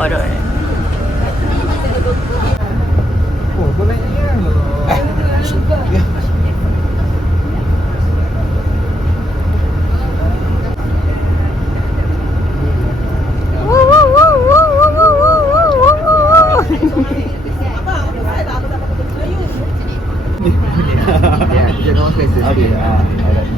Korot. Oh, boleh ya. Ya, jangan orang selesa. Okey. Alright.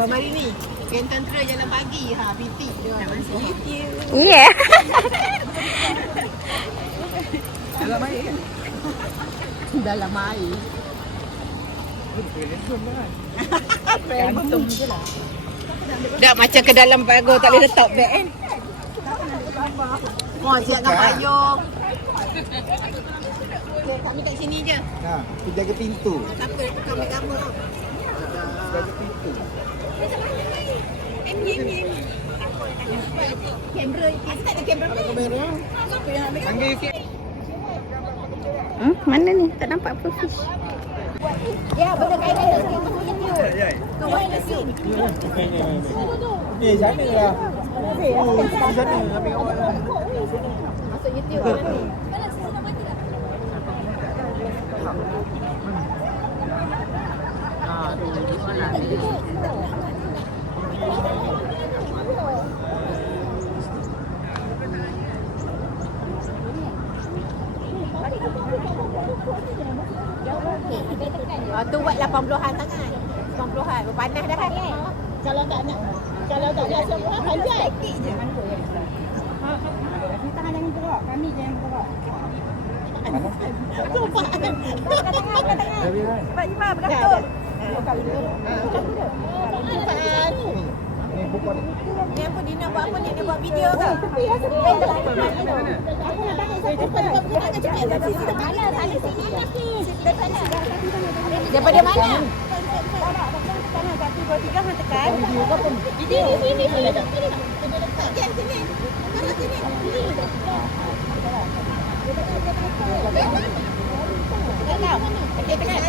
Kau hari ni Geng tentera jalan pagi. Pitik dia. Ya. Dalam air. Dalam air. Gantung je lah. Dah macam ke dalam pagar tak boleh letak beg kan. Oh, siapkan payung. Okay, kami kat sini je. Nah, kita jaga pintu. Takut kau ambil gambar. Jaga pintu. Kamera, kita tak ada kamera. Siapa yang ambil? Panggil sikit. Mana ni? Tak nampak apa fish. Ya, benda kaitan dah sikit. Kau buat dah sikit. Eh, sana lah. Oh, di sana ambil awak lah. Masuk YouTube nanti. Tu buat 80-an tangan. 90-an. Panas dah kan? Kalau tak nak semua panjat. Sikit je. Ni tangan jangan bergerak. Kami jangan bergerak. Cepat beratur. Ni apa Dina buat apa ni? Dia buat video ke? Daripada mana? Satu, dua, tiga, hang tekan. Sini. Okey, tekan.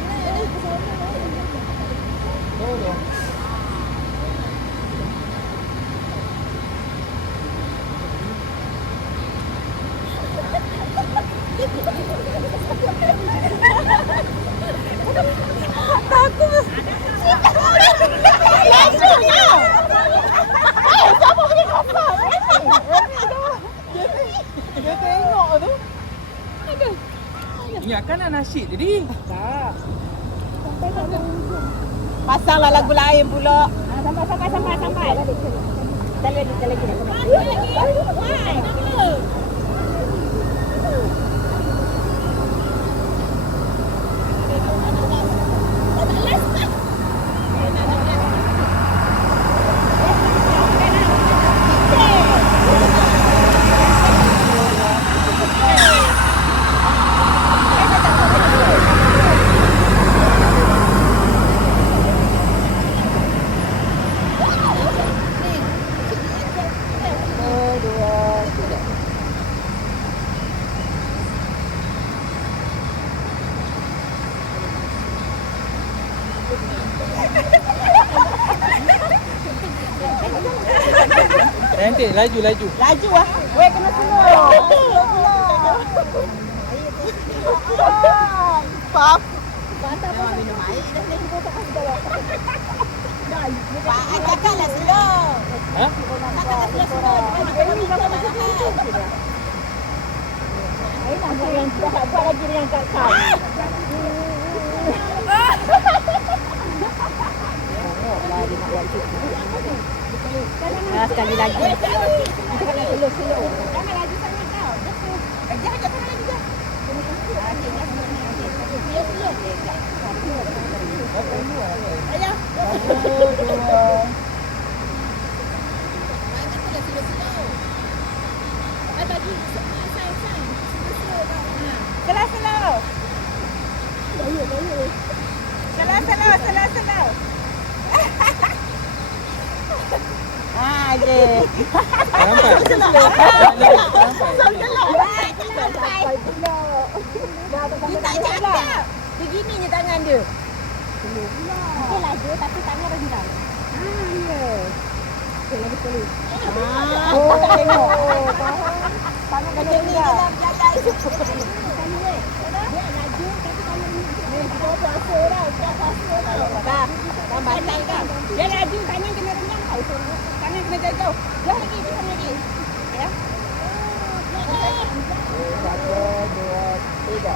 Takut. Siapa punya kapal? Dia tengok tu. Ingatkan nak nasyid tadi. Tak. Pasanglah lagu lain pula. Sampai. Jalan lagi. Nanti laju. Laju ah. Weh kena slow. Pap. Bantar minum air dah ni kita tak kasih dalam. Pak cakaplah slow. Ha? Cakaplah slow. Air nak buat yang tak buat lagi yang kat kau. Sekali lagi. Kita kena slow. Jangan laju sangat tau. Jangan laju je. Ayah. Kelas slow. Salah. Ah, je. Nampak? Sampai pula. Dia tak cakap. Begini je tangan dia. Okey laju tapi tangan rendah. Ya. Okey lagi sekali. Tak tengok. Tangan kena rendah. Dia laju tapi tangan rendah. Dia puasa dah. Tambah tangan. Dia laju tangan kena rendah tau. Tangan kena jauh. Jauh lagi, pisang lagi. Ya. 1, 2, 3.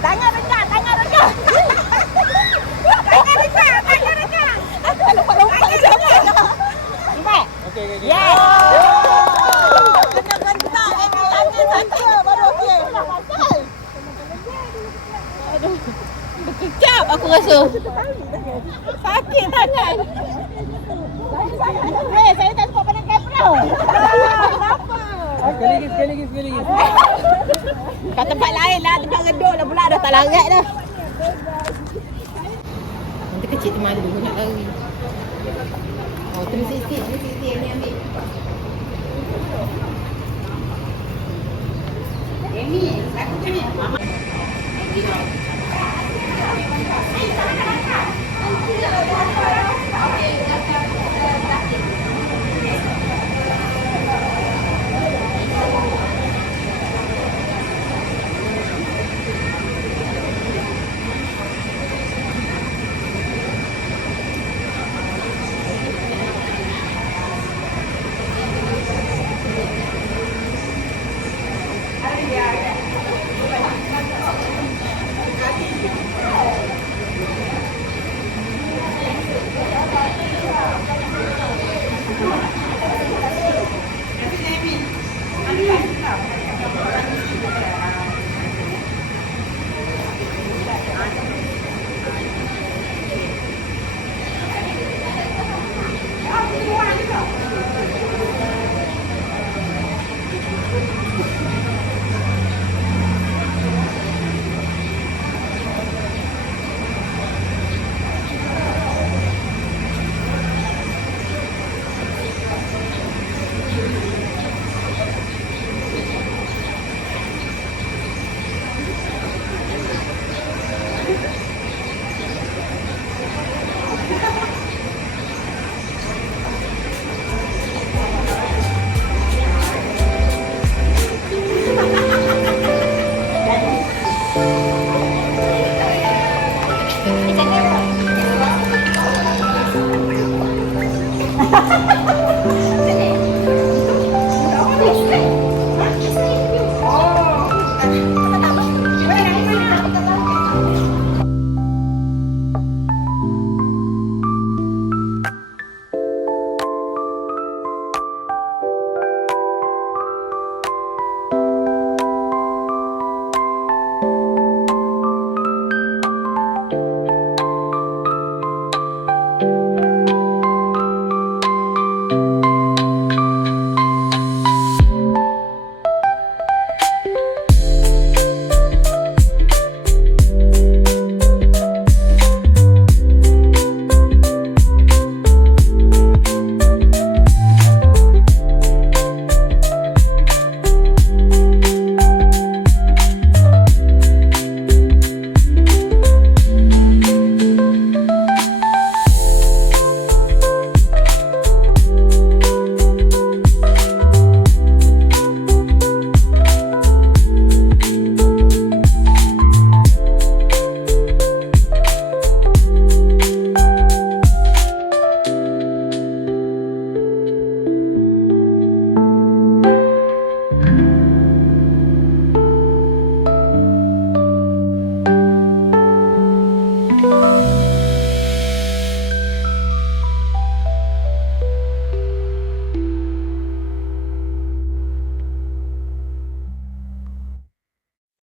Tangan rendah. Tangan rendah. Aku lompat sama. Nampak? Okey. Yes. Kena rentak tangan saja baru okey. Aduh. Berkecap aku rasa. Sakit tangan. Saya tak sempat pandang kamera. Kenapa? Sekali lagi. Kat tempat lain lah, tempat redup lah pula dah tak larat dah. Nanti kecil tu malu nak lari. Oh, terus sikit ni ambil. Ini, aku ni.